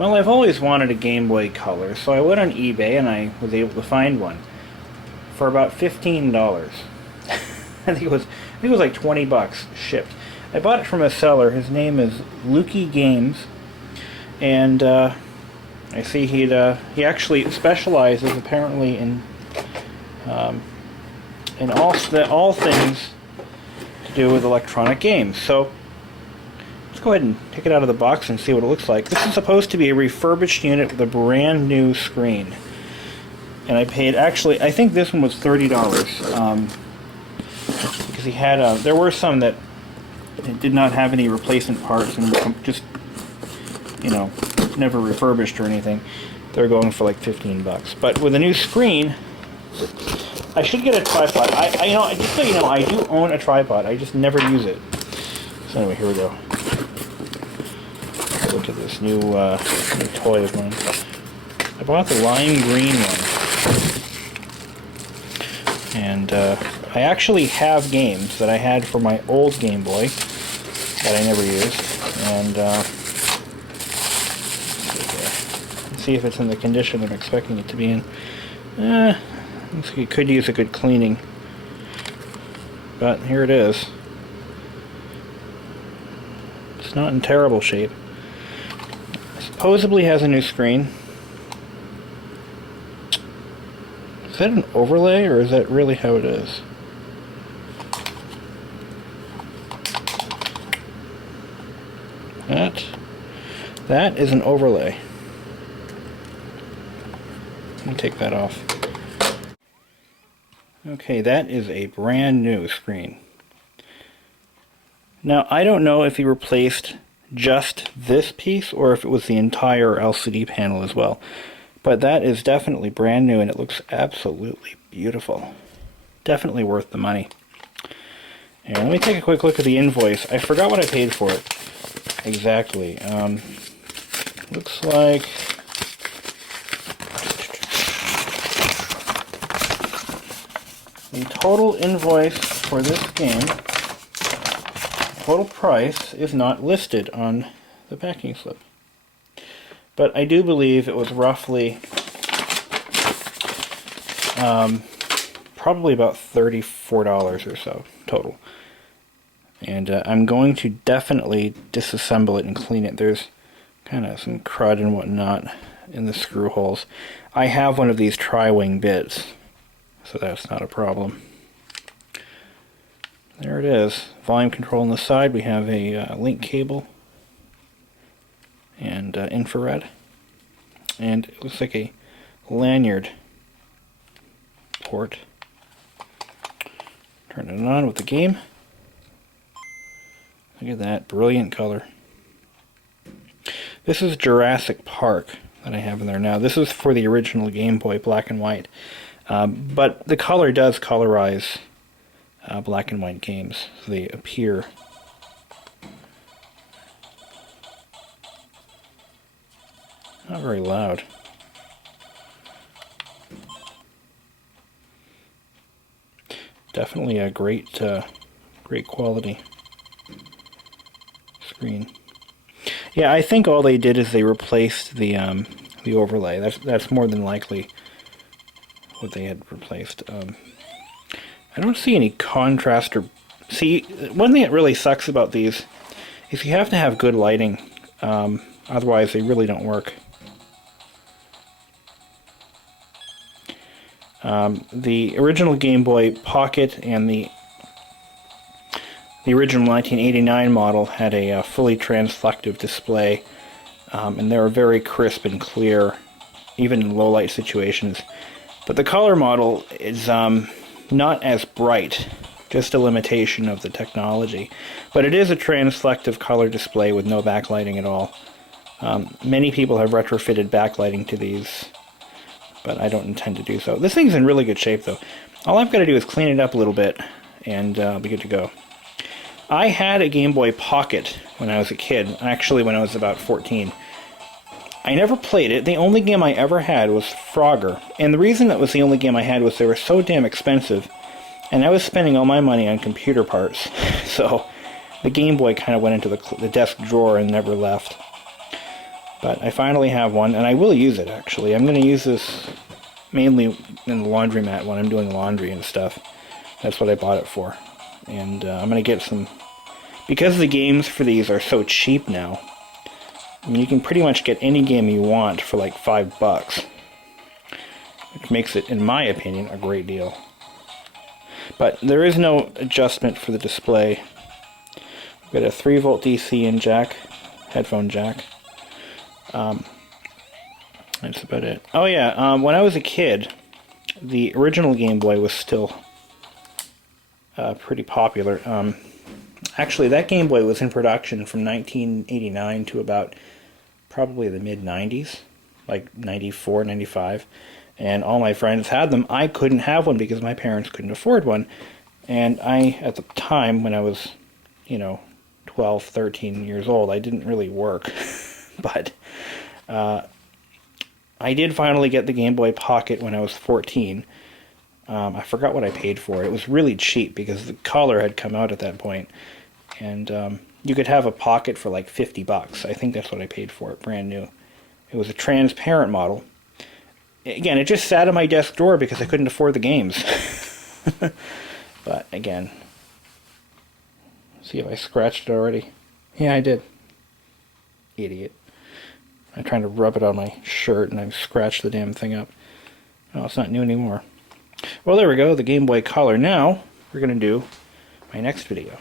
Well, I've always wanted a Game Boy Color, so I went on eBay and I was able to find one for about $15. I think it was like 20 bucks shipped. I bought it from a seller. His name is Lukie Games, and I see he actually specializes apparently in all things to do with electronic games. So let's go ahead and take it out of the box and see what it looks like. This is supposed to be a refurbished unit with a brand new screen. And I paid, actually, I think this one was $30. Because he had, there were some that did not have any replacement parts and just, you know, never refurbished or anything. They're going for like 15 bucks. But with a new screen, I should get a tripod. You know, just so you know, I do own a tripod. I just never use it. So anyway, here we go. Look at this new toy of mine. I bought the lime green one. And I actually have games that I had for my old Game Boy that I never used. And let's see if it's in the condition I'm expecting it to be in. Looks like it could use a good cleaning. But here it is. It's not in terrible shape. Supposedly has a new screen. Is that an overlay, or is that really how it is? That is an overlay. Let me take that off. Okay, that is a brand new screen. Now, I don't know if he replaced just this piece or if it was the entire LCD panel as well. But that is definitely brand new and it looks absolutely beautiful. Definitely worth the money. And let me take a quick look at the invoice. I forgot what I paid for it exactly. Looks like the total invoice for this game, total price, is not listed on the packing slip. But I do believe it was roughly probably about $34 or so total. And I'm going to definitely disassemble it and clean it. There's kind of some crud and whatnot in the screw holes. I have one of these tri-wing bits, so that's not a problem. There it is. Volume control on the side. We have a link cable and infrared. And it looks like a lanyard port. Turn it on with the game. Look at that, brilliant color. This is Jurassic Park that I have in there now. This is for the original Game Boy, black and white. But the color does colorize black and white games, so they appear. Not very loud. Definitely a great quality screen. Yeah, I think all they did is they replaced the overlay. That's more than likely what they had replaced. I don't see any contrast or... See, one thing that really sucks about these is you have to have good lighting. Otherwise, they really don't work. The original Game Boy Pocket and the original 1989 model had a fully transflective display, and they were very crisp and clear, even in low light situations. But the color model is not as bright, just a limitation of the technology. But it is a transflective color display with no backlighting at all. Many people have retrofitted backlighting to these, but I don't intend to do so. This thing's in really good shape, though. All I've got to do is clean it up a little bit, and I'll be good to go. I had a Game Boy Pocket when I was a kid, actually when I was about 14. I never played it. The only game I ever had was Frogger, and the reason that was the only game I had was they were so damn expensive, and I was spending all my money on computer parts, so the Game Boy kind of went into the desk drawer and never left. But I finally have one, and I will use it, actually. I'm going to use this mainly in the laundromat when I'm doing laundry and stuff. That's what I bought it for. And I'm going to get some... Because the games for these are so cheap now, I mean, you can pretty much get any game you want for like $5. Which makes it, in my opinion, a great deal. But there is no adjustment for the display. We've got a 3-volt DC in jack, headphone jack. That's about it. Oh yeah, when I was a kid, the original Game Boy was still pretty popular. Actually, that Game Boy was in production from 1989 to about probably the mid-90s, like 94, 95. And all my friends had them. I couldn't have one because my parents couldn't afford one. And I, at the time, when I was, 12, 13 years old, I didn't really work. But I did finally get the Game Boy Pocket when I was 14. I forgot what I paid for it. It was really cheap because the color had come out at that point. And you could have a Pocket for like $50. I think that's what I paid for it, brand new. It was a transparent model. Again, it just sat on my desk drawer because I couldn't afford the games. But again, see if I scratched it already. Yeah, I did. Idiot. I'm trying to rub it on my shirt and I've scratched the damn thing up. Oh, it's not new anymore. Well, there we go, the Game Boy Color. Now, we're going to do my next video.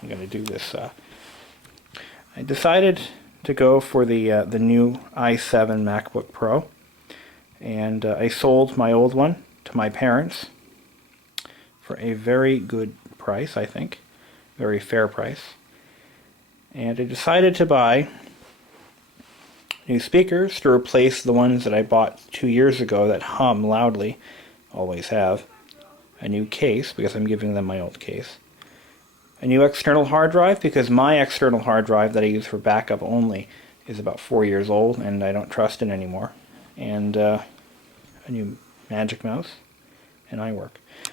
I'm going to do this. I decided to go for the new i7 MacBook Pro. And I sold my old one to my parents for a very good price, I think. Very fair price. And I decided to buy new speakers to replace the ones that I bought 2 years ago that hum loudly, always have. A new case, because I'm giving them my old case. A new external hard drive, because my external hard drive that I use for backup only is about 4 years old, and I don't trust it anymore. And a new Magic Mouse, and iWork.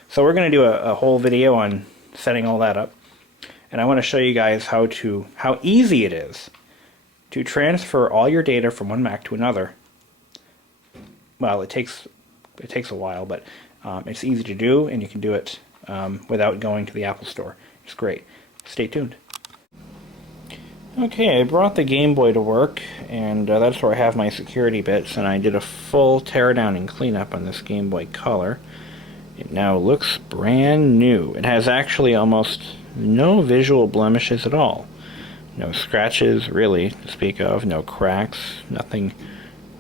So we're going to do a whole video on setting all that up. And I want to show you guys how easy it is to transfer all your data from one Mac to another. Well, it takes a while, but it's easy to do, and you can do it without going to the Apple Store. It's great. Stay tuned. Okay, I brought the Game Boy to work, and that's where I have my security bits, and I did a full teardown and clean up on this Game Boy Color. It now looks brand new. It has actually almost no visual blemishes at all. No scratches, really, to speak of. No cracks. Nothing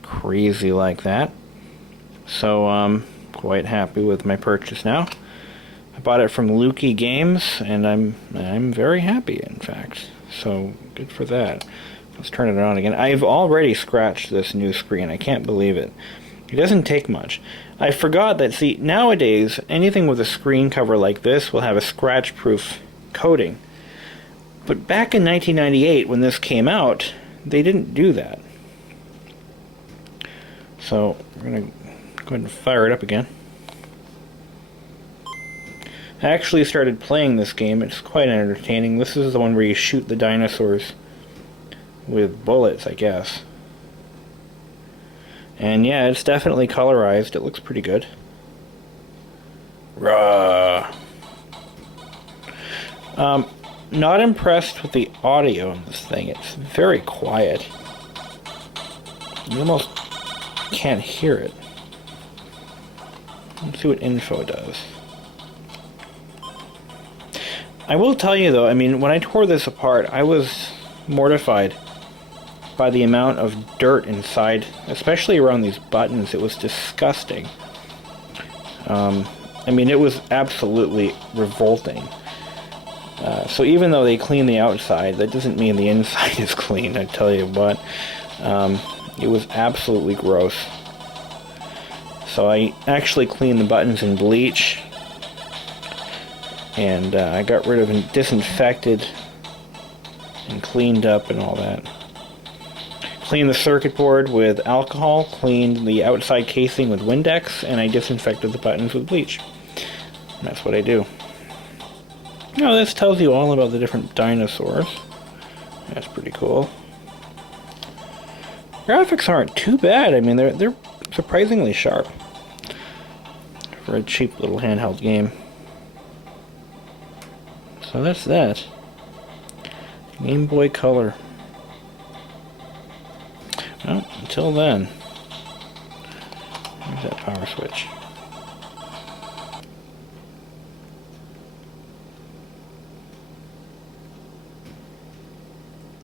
crazy like that. So I'm quite happy with my purchase now. I bought it from Lukie Games, and I'm very happy, in fact. So good for that. Let's turn it on again. I've already scratched this new screen. I can't believe it. It doesn't take much. I forgot that, see, nowadays, anything with a screen cover like this will have a scratch-proof coating. But back in 1998, when this came out, they didn't do that. So, we're going to go ahead and fire it up again. I actually started playing this game. It's quite entertaining. This is the one where you shoot the dinosaurs with bullets, I guess. And yeah, it's definitely colorized. It looks pretty good. Rah. Not impressed with the audio in this thing. It's very quiet. You almost can't hear it. Let's see what info does. I will tell you though, I mean, when I tore this apart, I was mortified by the amount of dirt inside, especially around these buttons. It was disgusting. I mean, it was absolutely revolting. So even though they clean the outside, that doesn't mean the inside is clean, I tell you what. It was absolutely gross. So I actually cleaned the buttons in bleach, and I got rid of and disinfected and cleaned up and all that. Cleaned the circuit board with alcohol, cleaned the outside casing with Windex, and I disinfected the buttons with bleach. And that's what I do. Now this tells you all about the different dinosaurs. That's pretty cool. Graphics aren't too bad. I mean, they're surprisingly sharp for a cheap little handheld game. So that's that. Game Boy Color. Well, until then, there's that power switch.